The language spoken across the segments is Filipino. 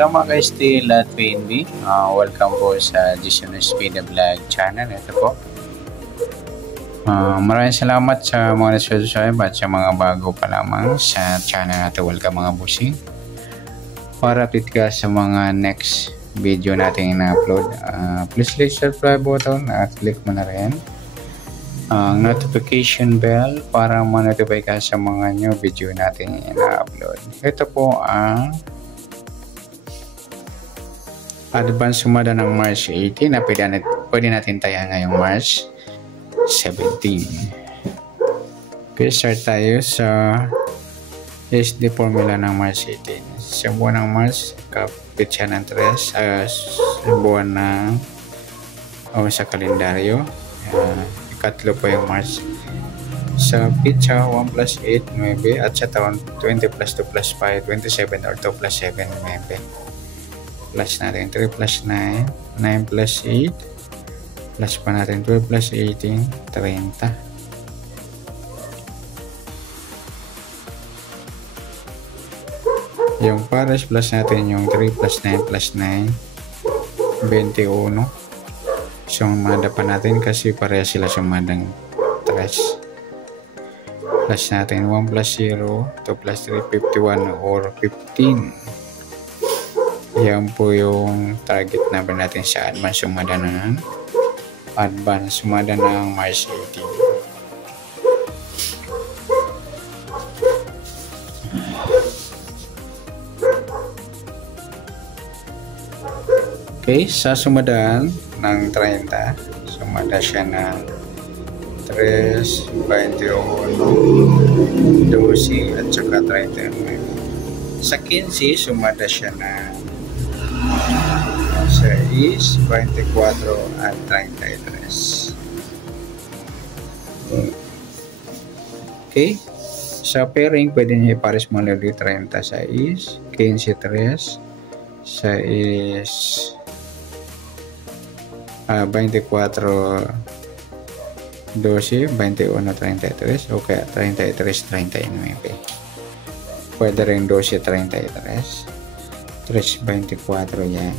Hello mga ka-STL at PNB. Welcome po sa Jason Speed Vlog channel. Ito po. Maraming salamat sa mga nag-subscribe at sa mga bago pa lamang sa channel natin. Welcome mga busing. Para update ka sa mga next video natin na-upload, please click subscribe button at click mo na rin ang notification bell para ma-notify ka sa mga new video natin na-upload. Ito po ang advance sumada ng March 18 na pwede natin tayo ngayong March 17. Okay, start tayo sa SD formula ng March 18. Sa buwan ng March, kapitsa ng 3 sa buwan ng sa kalendaryo. Ikatlo po yung March. Sa pitsa, 1 plus 8, 9. At sa taon, 20 plus 2 plus 5, 27 or 2 plus 7, 9. Plus natin 3 plus 9, 9 plus 8, plus pa natin 12 plus 18, 30. Yung pares plus natin yung 3 plus 9 plus 9, 21. Sumada pa natin kasi pareha sila sumadang 3. Plus natin 1 plus 0, 2 plus 3, 51 or 15. Yan po yung target number natin sa advance sumada ng March 18. Okay, sa sumadaan ng 30, sumada siya ng 3, 21, 12 at saka 39. Sa 15, sumada siya ng 6, 24 at 33. Okay. Sa pairing, pwede niya ipares mo ulit 36, 15, 3, 6, 24, 12, 21, 33 o kaya 33, 39. Pwede rin 12, 33. 3.24 yan.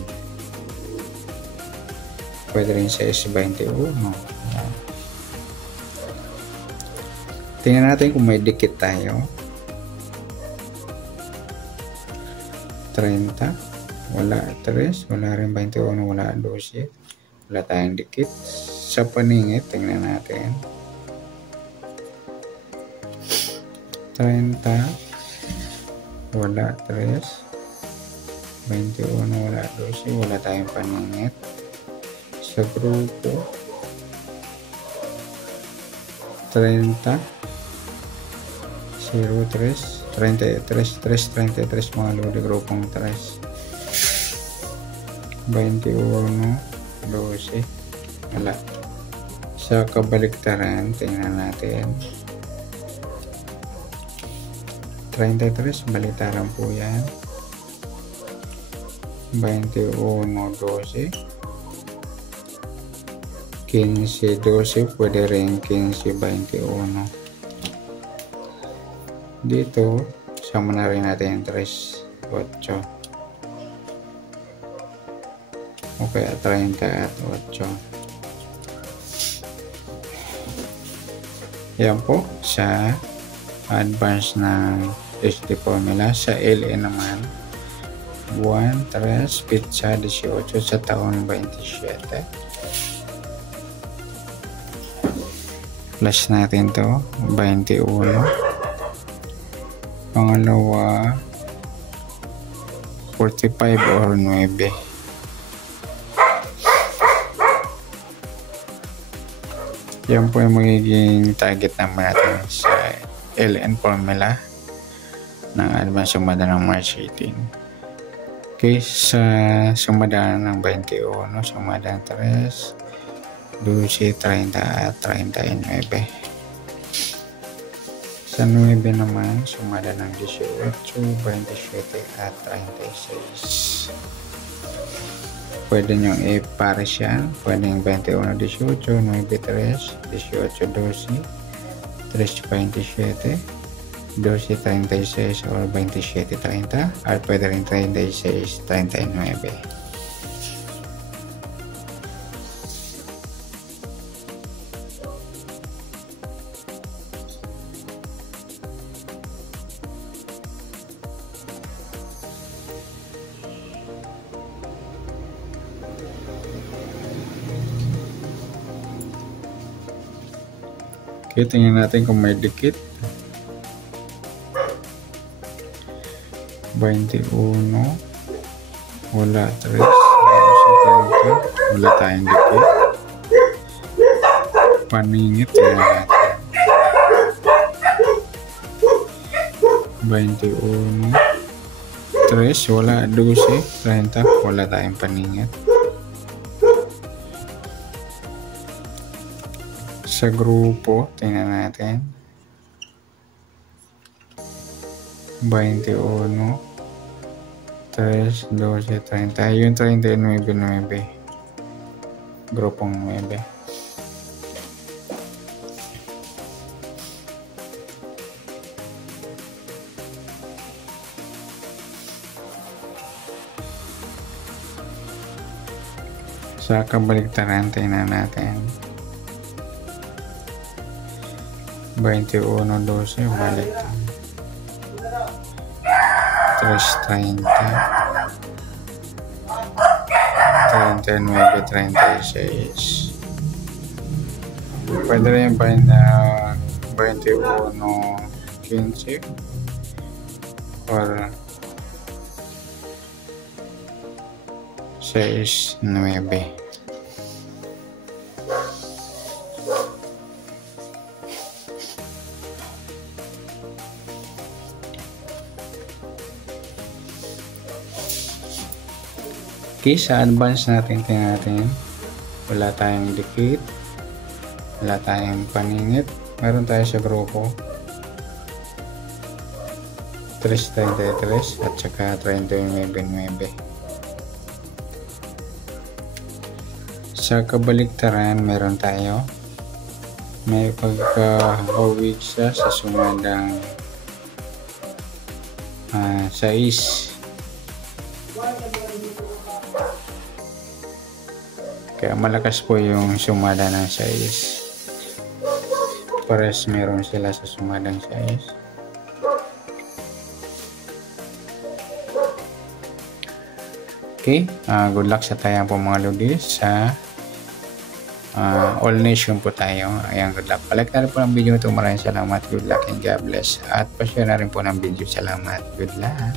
Pwede rin 6.21. Yan. Tingnan natin kung may dikit tayo. 30. Wala 3. Wala rin 21. Wala 12. Wala tayong dikit. Sa paningit, tingnan natin. 30. Wala 3. 21, wala 12, wala tayong paningit. Sa grupo 30, 0, 3, 33, 33 mga lodi grupong 3, 21, 12, wala. Sa kabaliktaran, tingnan natin. 33, baliktaran po yan. 21, 12, 15, 12, pwede rin 15, 21. Dito, sama na rin natin 3, 8. O kaya 30 at 8. Yan po sa advance ng SD formula. Sa LE naman, 1, 3, pitsa 18 sa taon 27. Plus natin to 21. Pangalawa 45 or 9. Yan po yung magiging target naman natin sa LN formula ng advance sumada ng March 18. Okay, sa sumada ng 21, sumada ng 3, 12, 30 at 39. Sa 9 naman, sumada ng 18, 27 at 36. Pwede nyo i-pares yan. Pwede yung 21, 18, 9, 3, 18, 12, 3, 27, 12.36 or 27.30 or pwede rin 36.39. Okay, tingnan natin kung may dikit. 21. Wala. 3. Wala tayong dikit. Paningit. Tingnan natin. 21. 3. Wala. 12. 30. Wala tayong paningit. Sa grupo, tingnan natin. 21, 3, 12, 30. Yung 39, 9. Grupong 9. Sa kabaligtaran, tingnan natin. 21, 12, balik 3.30, 39, 36. Pwede rin pa na 21, 15 or 6, 9. Okay, sa advance natin, tingnan natin. Wala tayong dikit. Wala tayong paningit. Meron tayo sa grupo. 3.33 at saka 39.9. Sa kabaligtaran, meron tayo. May pagkahawig siya sa sumadang 6. Kaya malakas po yung sumada ng 6. Pares meron sila sa sumadang 6. Okay, good luck sa tayong po mga lugis. Sa all nation po tayo. Ayan, good luck. Palike na rin po ng video ito. Maraming salamat. Good luck and God bless. At pa-share na rin po ng video. Salamat. Good luck.